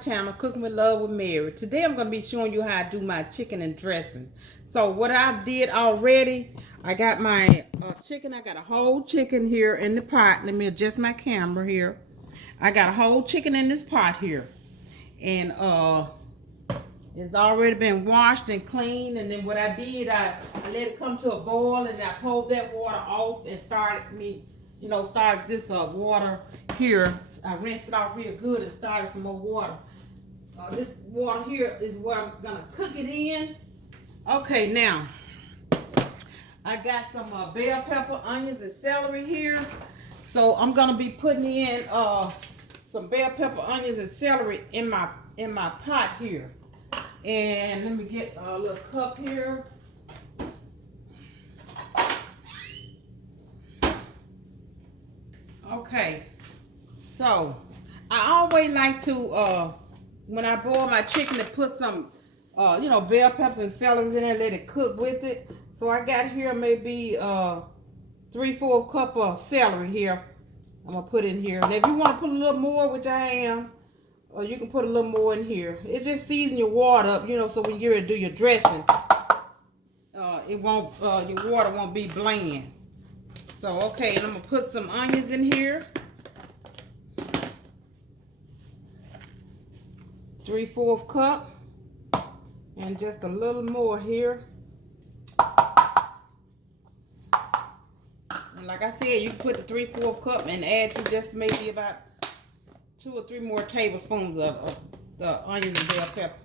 channel, Cooking with Love with Mary. Today I'm going to be showing you how I do my chicken and dressing. So what I did already, I got my chicken. I got a whole chicken here in the pot. Let me adjust my camera here. I got a whole chicken in this pot here. And it's already been washed and cleaned. And then what I did, I let it come to a boil and I pulled that water off and started this water here. I rinsed it off real good and started some more water. This water here is what I'm gonna cook it in. Okay, now I got some bell pepper, onions, and celery here. So I'm gonna be putting in some bell pepper, onions, and celery in my pot here. And let me get a little cup here. Okay, so I always like to when I boil my chicken to put some bell peppers and celery in there and let it cook with it. So I got here maybe 3/4 cup of celery here. I'm gonna put in here. And if you want to put a little more, which I am, or you can put a little more in here. It just season your water up, so when you're ready to do your dressing, it won't your water won't be bland. So okay, and I'm gonna put some onions in here. 3/4 cup, and just a little more here. And like I said, you can put the 3/4 cup and add to just maybe about 2 or 3 more tablespoons of the onions and bell pepper.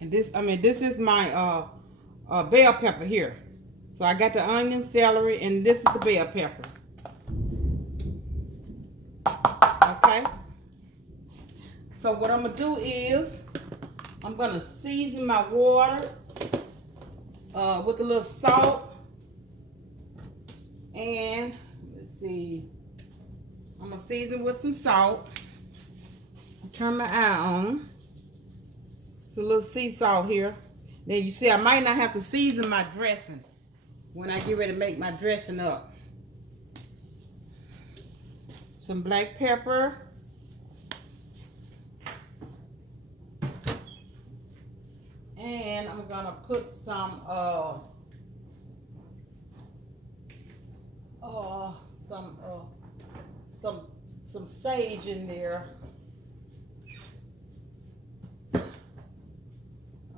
And this is my bell pepper here. So I got the onion, celery, and this is the bell pepper. Okay. So what I'm gonna do is I'm gonna season my water with a little salt. And let's see, I'm gonna season with some salt. Turn my eye on. It's a little sea salt here. Then you see I might not have to season my dressing when I get ready to make my dressing up. Some black pepper. And I'm gonna put some sage in there.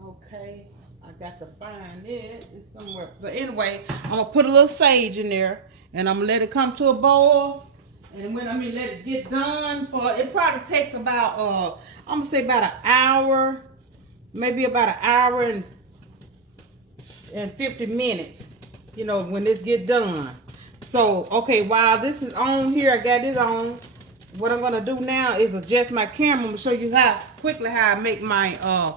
Okay, I got to find it. It's somewhere. But anyway, I'm gonna put a little sage in there, and I'm gonna let it come to a boil. And when let it get done, it probably takes about I'm gonna say about an hour, maybe about an hour and 50 minutes. When this get done. So okay, while this is on here, I got this on. What I'm gonna do now is adjust my camera. I'm gonna show you how I make my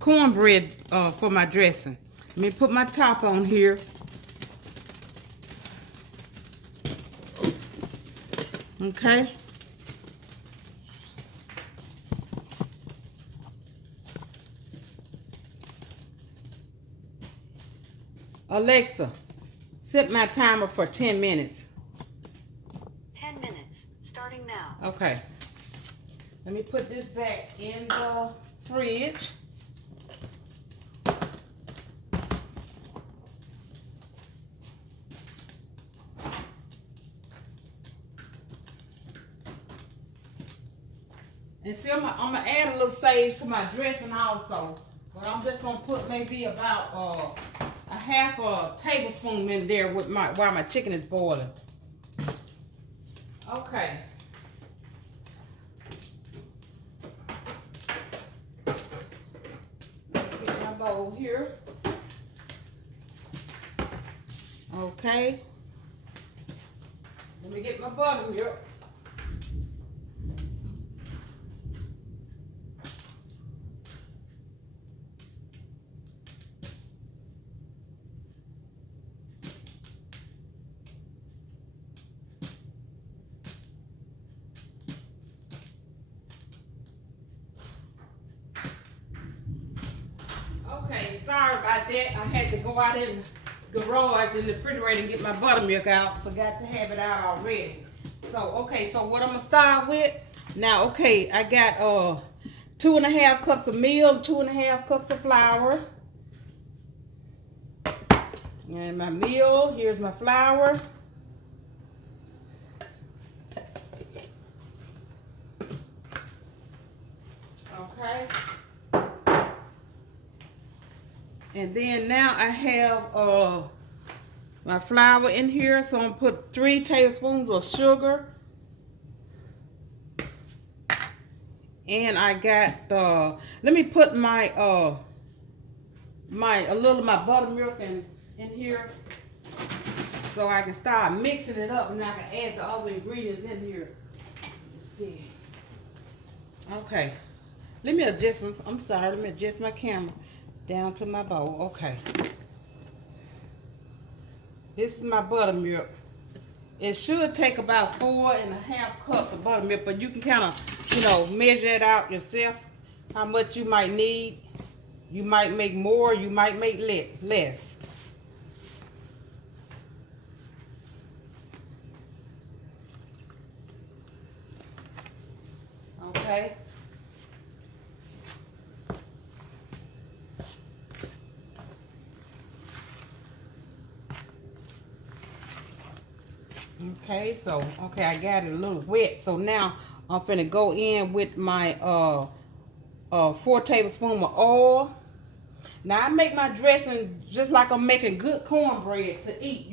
cornbread for my dressing. Let me put my top on here. Okay. Alexa, set my timer for 10 minutes. 10 minutes, starting now. Okay. Let me put this back in the fridge. And see, I'm gonna add a little sage to my dressing also. But I'm just gonna put maybe about a half a tablespoon in there with while my chicken is boiling. Okay. Get my bowl here. Okay. Let me get my butter here. Okay, sorry about that. I had to go out in the garage in the refrigerator and get my buttermilk out. Forgot to have it out already. So, okay, so what I'm going to start with, Now, okay, I got 2.5 cups of meal, 2.5 cups of flour. And my meal, here's my flour. Okay. And then now I have my flour in here, so I'm gonna put 3 tablespoons of sugar. And I got let me put my a little of my buttermilk in here so I can start mixing it up, and I can add the other ingredients in here. Let's see. Okay. Let me adjust my camera down to my bowl. Okay. This is my buttermilk. It should take about 4.5 cups of buttermilk, but you can kind of, measure it out yourself, how much you might need. You might make more, you might make less. Okay. Okay, so I got it a little wet, so now I'm finna go in with my 4 tablespoons of oil. Now I make my dressing just like I'm making good cornbread to eat,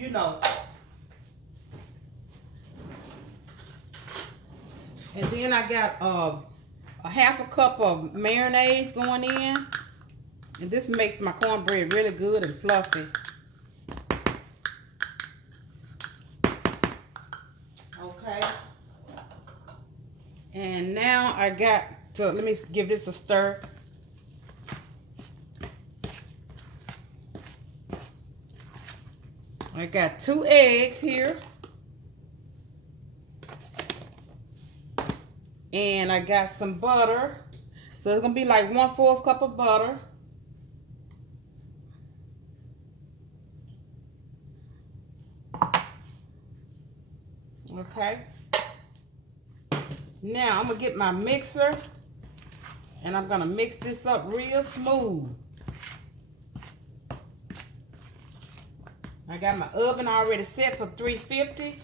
And then I got a 1/2 cup of mayonnaise going in, and this makes my cornbread really good and fluffy. Okay. And now I got to, let me give this a stir. I got 2 eggs here. And I got some butter. So it's going to be like 1/4 cup of butter. Okay. Now I'm going to get my mixer. And I'm going to mix this up real smooth. I got my oven already set for 350.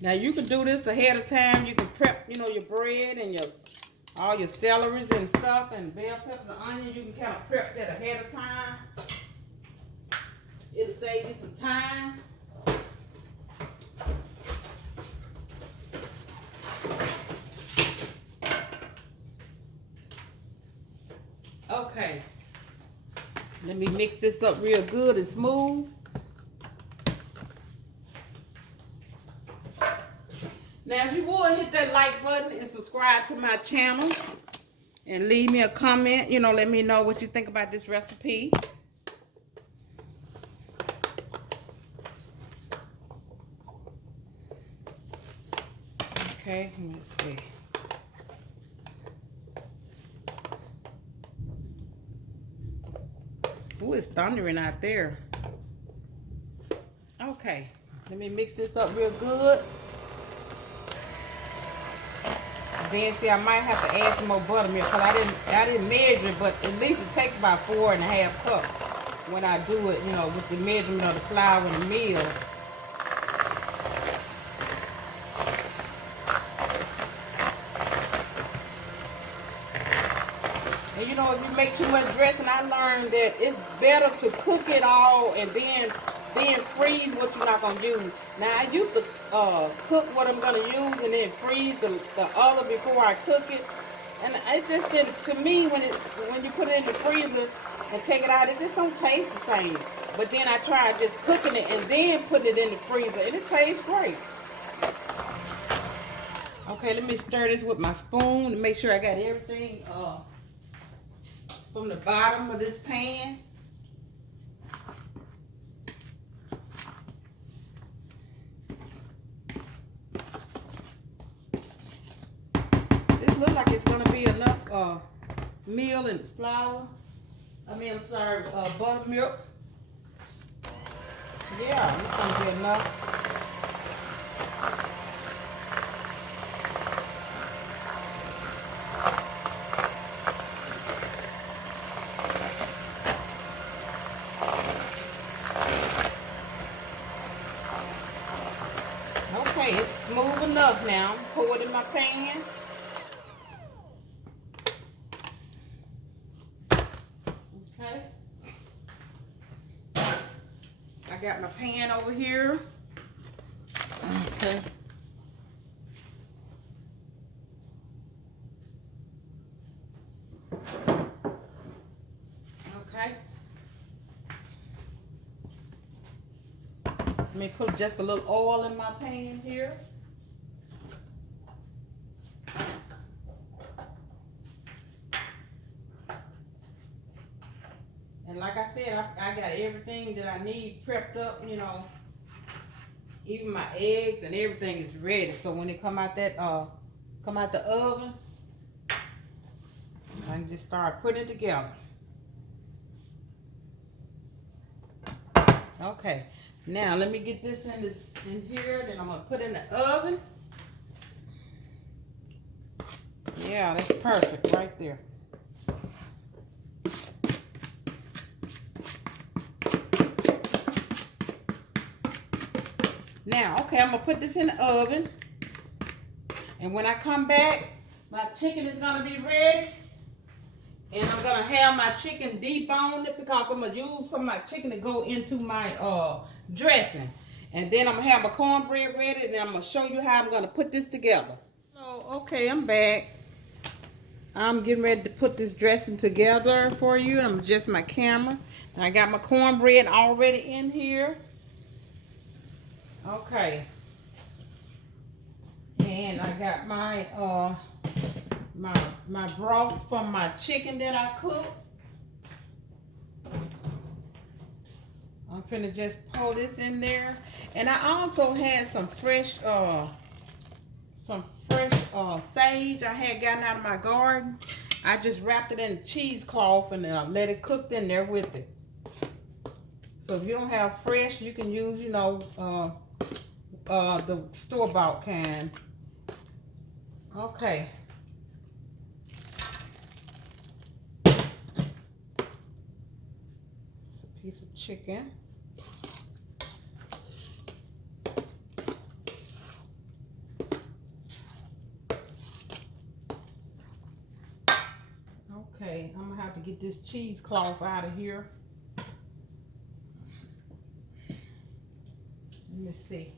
Now you can do this ahead of time. You can prep, your bread and all your celeries and stuff, and bell peppers and onions. You can kind of prep that ahead of time. It'll save you some time. Okay. Let me mix this up real good and smooth. Now, if you would, hit that like button and subscribe to my channel. And leave me a comment. Let me know what you think about this recipe. Okay, let me see. Ooh, it's thundering out there. Okay, let me mix this up real good. Then see, I might have to add some more buttermilk because I didn't measure, but at least it takes about 4.5 cups when I do it, with the measurement of the flour and the meal. And if you make too much dressing, I learned that it's better to cook it all and then freeze what you're not gonna use. Now I used to cook what I'm gonna use and then freeze the other before I cook it, and it just didn't. To me, when you put it in the freezer and take it out, it just don't taste the same. But then I tried just cooking it and then putting it in the freezer, and it tastes great. Okay, let me stir this with my spoon to make sure I got everything from the bottom of this pan. This looks like it's gonna be enough meal and flour. I'm sorry, buttermilk. Yeah, it's gonna be enough. Okay, it's smooth enough now. Pour it in my pan. Okay. I got my pan over here. Okay. Okay. Let me put just a little oil in my pan here. And like I said, I got everything that I need prepped up, you know. Even my eggs and everything is ready. So when it come out the oven, I can just start putting it together. Okay. Now let me get this in here. Then I'm gonna put it in the oven. Yeah, that's perfect right there. Now, okay, I'm gonna put this in the oven, and when I come back, my chicken is gonna be ready, and I'm gonna have my chicken deboned it because I'm gonna use some of my chicken to go into my dressing, and then I'm gonna have my cornbread ready, and then I'm gonna show you how I'm gonna put this together. So, okay, I'm back. I'm getting ready to put this dressing together for you. I'm adjusting my camera. I got my cornbread already in here. Okay, and I got my my broth from my chicken that I cooked. I'm finna just pour this in there, and I also had some fresh sage I had gotten out of my garden. I just wrapped it in cheesecloth and let it cook in there with it. So if you don't have fresh, you can use, you know, the store-bought kind. Okay. It's a piece of chicken. Okay, I'm gonna have to get this cheesecloth out of here. Let me see.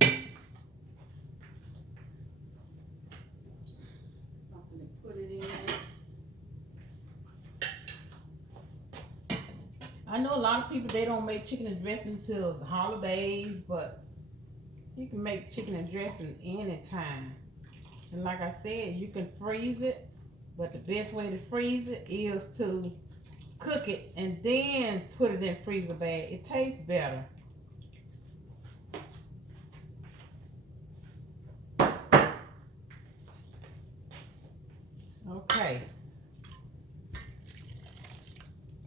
Something to put it in. I know a lot of people, they don't make chicken and dressing until the holidays, but you can make chicken and dressing anytime. And like I said, you can freeze it, but the best way to freeze it is to cook it and then put it in freezer bag. It tastes better. Okay.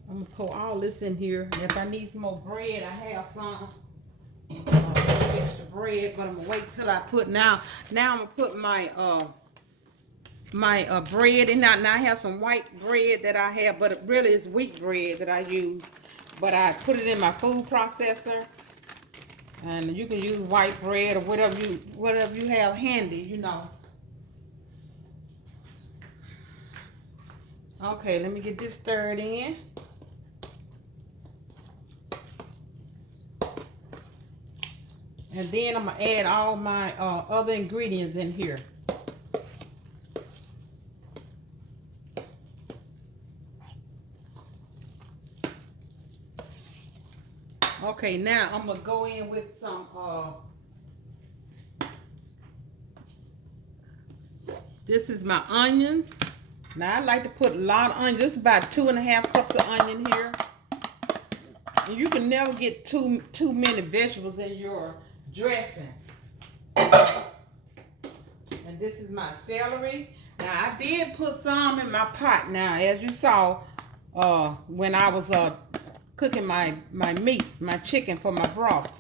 I'm gonna pour all this in here. And if I need some more bread, I have some extra bread, but I'm gonna wait till I put now I'm gonna put my bread in. Now I have some white bread that I have, but it really is wheat bread that I use. But I put it in my food processor, and you can use white bread or whatever you have handy, you know. Okay, let me get this stirred in. And then I'm gonna add all my other ingredients in here. Okay, now I'm gonna go in with some this is my onions. Now I like to put a lot of onions. This is about 2.5 cups of onion here. And you can never get too many vegetables in your dressing. And this is my celery. Now I did put some in my pot. Now as you saw, when I was cooking my meat, my chicken for my broth.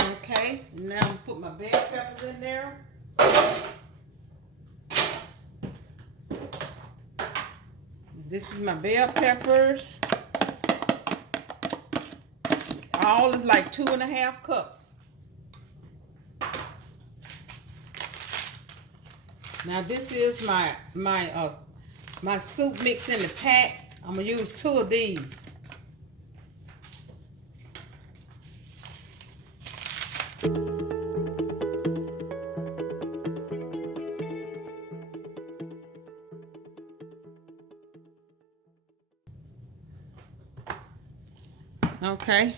Okay, now I'm gonna put my bell peppers in there. This is my bell peppers. All is like 2.5 cups. Now this is my soup mix in the pack. I'm gonna use 2 of these. Okay.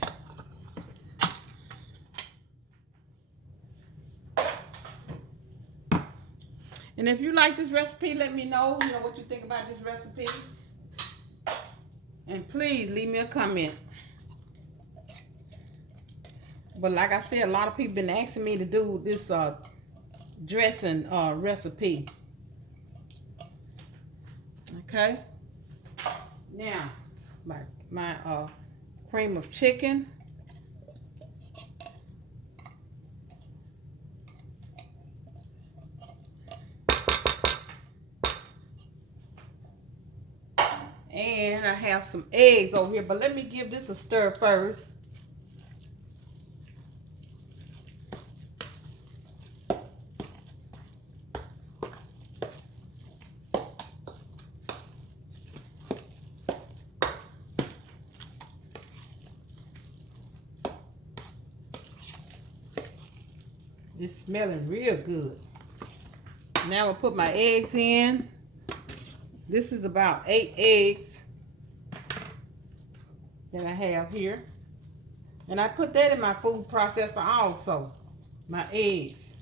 And if you like this recipe, let me know, what you think about this recipe. And please leave me a comment. But like I said, a lot of people been asking me to do this dressing recipe. Okay. Now, my cream of chicken. And I have some eggs over here, but let me give this a stir first. It's smelling real good. Now I'll put my eggs in. This is about 8 eggs that I have here. And I put that in my food processor also, my eggs.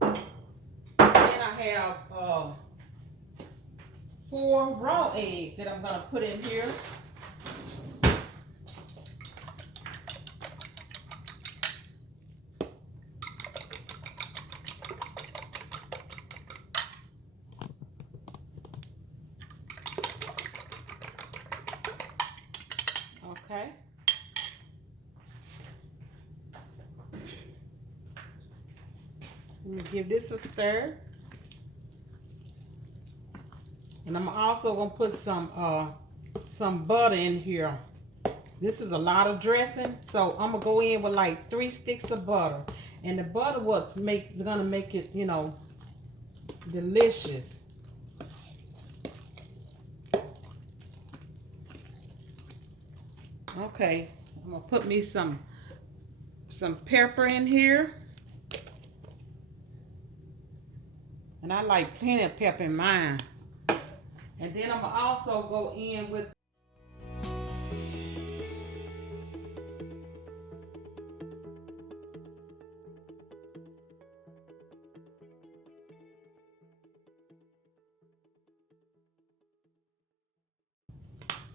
Then I have 4 raw eggs that I'm gonna put in here. Okay. Let me give this a stir. And I'm also gonna put some butter in here. This is a lot of dressing, so I'm gonna go in with like 3 sticks of butter. And the butter is gonna make it, delicious. Okay, I'm gonna put me some pepper in here. And I like plenty of pepper in mine. And then I'm gonna also go in with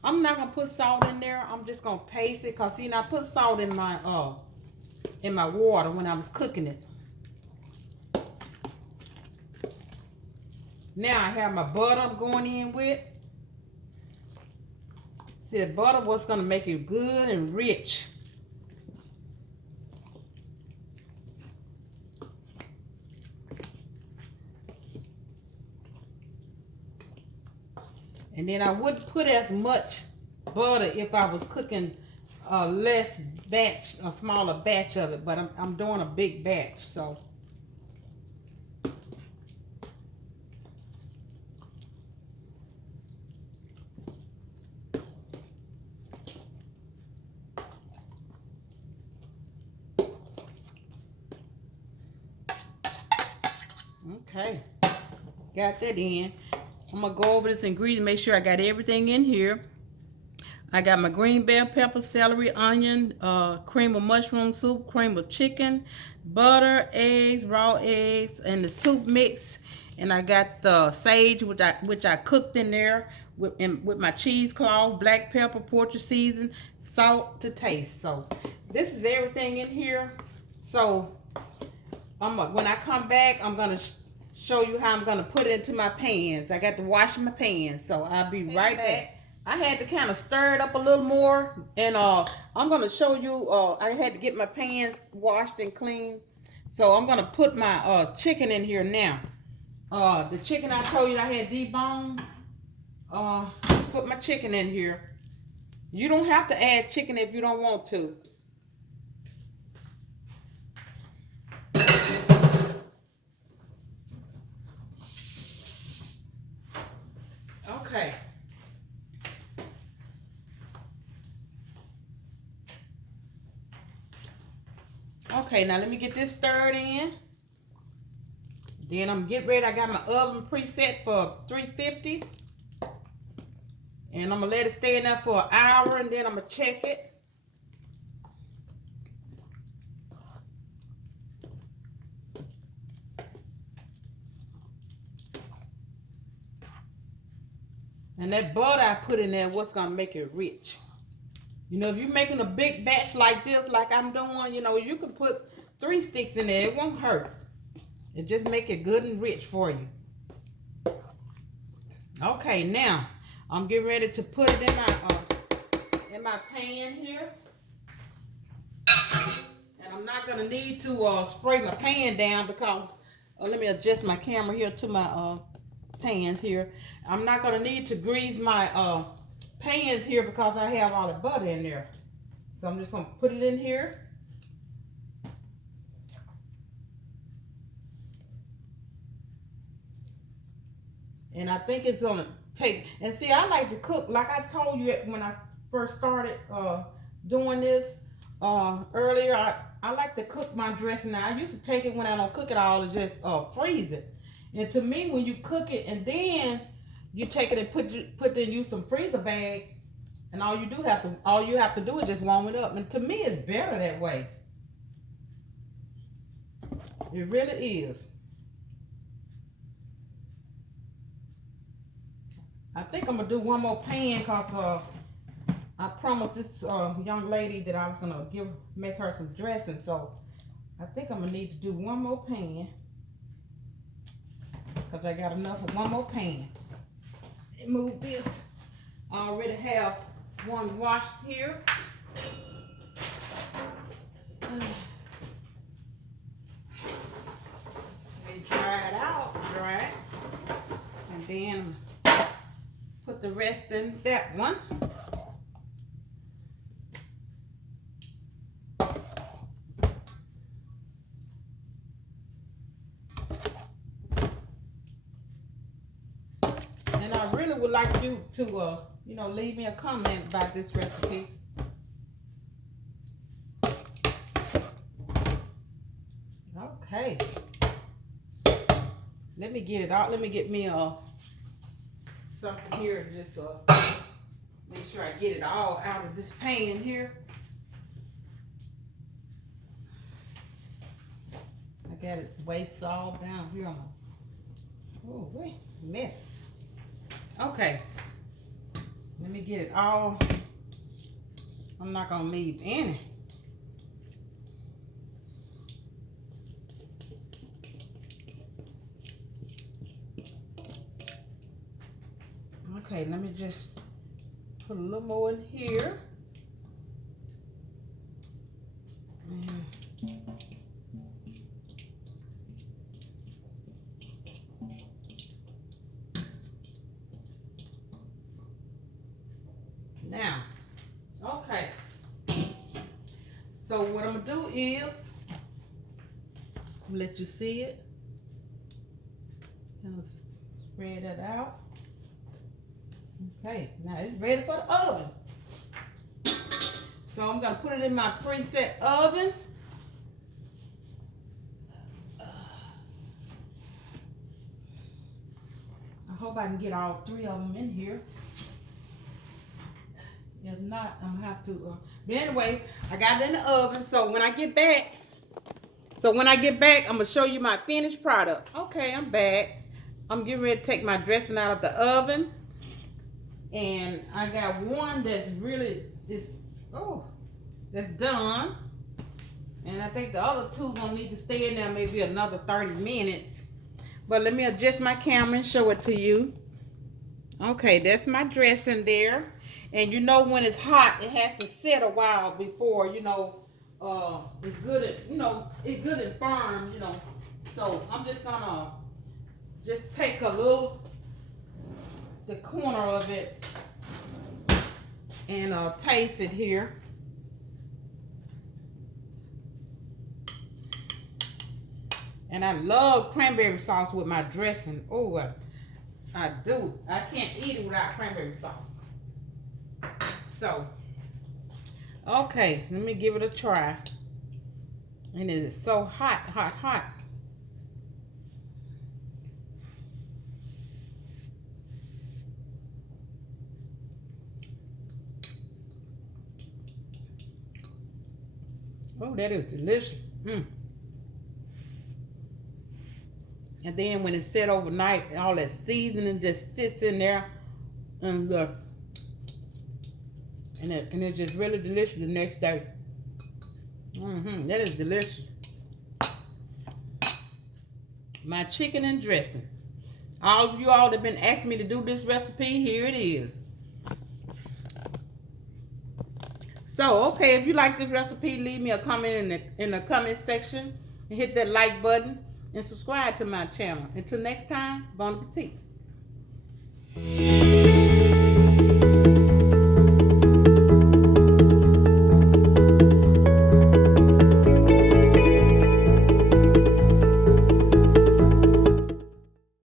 I'm not gonna put salt in there. I'm just gonna taste it, cause I put salt in my water when I was cooking it. Now I have my butter I'm going in with. See, the butter was gonna make it good and rich. And then I wouldn't put as much butter if I was cooking a smaller batch of it, but I'm doing a big batch, so. Okay, got that in. I'm gonna go over this ingredient, make sure I got everything in here. I got my green bell pepper, celery, onion, cream of mushroom soup, cream of chicken, butter, eggs, raw eggs, and the soup mix And I got the sage, which I cooked in there with my cheesecloth, black pepper, poultry season, salt to taste. So this is everything in here. So when I come back, I'm gonna show you how I'm gonna put it into my pans. I got to wash my pans, so I'll be right back. I had to kind of stir it up a little more, and I'm gonna show you. I had to get my pans washed and clean, so I'm gonna put my chicken in here now. The chicken I told you I had deboned. Put my chicken in here. You don't have to add chicken if you don't want to. Okay. Okay, now let me get this stirred in. Then I'm getting ready. I got my oven preset for 350. And I'm going to let it stay in there for an hour, and then I'm going to check it. And that butter I put in there, what's going to make it rich. You know, if you're making a big batch like this, like I'm doing, you know, you can put 3 sticks in there. It won't hurt. It just make it good and rich for you. Okay, now I'm getting ready to put it in my pan here. And I'm not gonna need to spray my pan down because let me adjust my camera here to my pans here. I'm not gonna need to grease my pans here because I have all the butter in there. So I'm just gonna put it in here. And I think it's gonna take, and see, I like to cook, like I told you when I first started doing this earlier, I like to cook my dressing. Now, I used to take it when I don't cook it all and just freeze it. And to me, when you cook it and then you take it and put in you some freezer bags, and all you have to do is just warm it up. And to me, it's better that way. It really is. I think I'm gonna do one more pan because I promised this young lady that I was gonna make her some dressing. So I think I'm gonna need to do one more pan because I got enough of one more pan. And move this. I already have one washed here. Let me dry it out, and then put the rest in that one. And I really would like you to, you know, leave me a comment about this recipe. Okay. Let me get it out. Let me get me something here to just make sure I get it all out of this pan here. I got it waist all down here on my, oh wait, mess. Okay, let me get it all. I'm not gonna leave any. Okay, let me just put a little more in here. Now, okay. So what I'm gonna do is let you see it. Kind of spread that out. Okay, now it's ready for the oven. So I'm gonna put it in my preset oven. I hope I can get all 3 of them in here. If not, I'm gonna have to. But anyway, I got it in the oven. So when I get back, I'm gonna show you my finished product. Okay, I'm back. I'm getting ready to take my dressing out of the oven. And I got one that's really, that's done. And I think the other two gonna need to stay in there maybe another 30 minutes. But let me adjust my camera and show it to you. Okay, that's my dressing there. And you know when it's hot, it has to set a while before, you know, it's good and, you know, it's good and firm, you know. So I'm just gonna just take a little, the corner of it and taste it here. And I love cranberry sauce with my dressing. Oh, I do. I can't eat it without cranberry sauce. So, okay, let me give it a try. And it is so hot, hot, hot. Oh, that is delicious. And then when it's set overnight, all that seasoning just sits in there, and it's just really delicious the next day. That is delicious. My chicken and dressing. All of you all that have been asking me to do this recipe, here it is. So, okay, if you like this recipe, leave me a comment in the comment section and hit that like button and subscribe to my channel. Until next time, bon appetit.